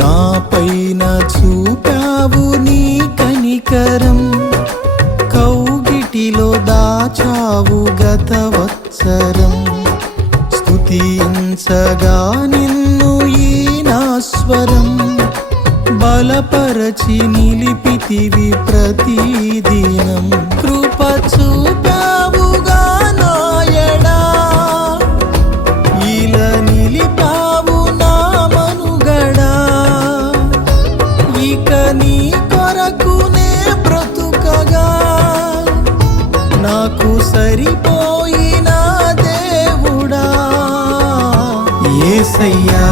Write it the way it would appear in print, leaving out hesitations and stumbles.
నా పైన చూపావు నీ కనికరం, కౌగిటిలో దాచావు గతవత్సరం. స్తుతించగా నిన్ను ఈ నా స్వరం, బలపరచి నిలిపితివి ప్రతిదినం. కృప చూపావుగా నాయడా, ఇలా నిలిపావు నా మనుగడా. ఇక నీ కొరకునే బ్రతుకగా, నాకు సరిపోయిన దేవుడా. యేసయ్యా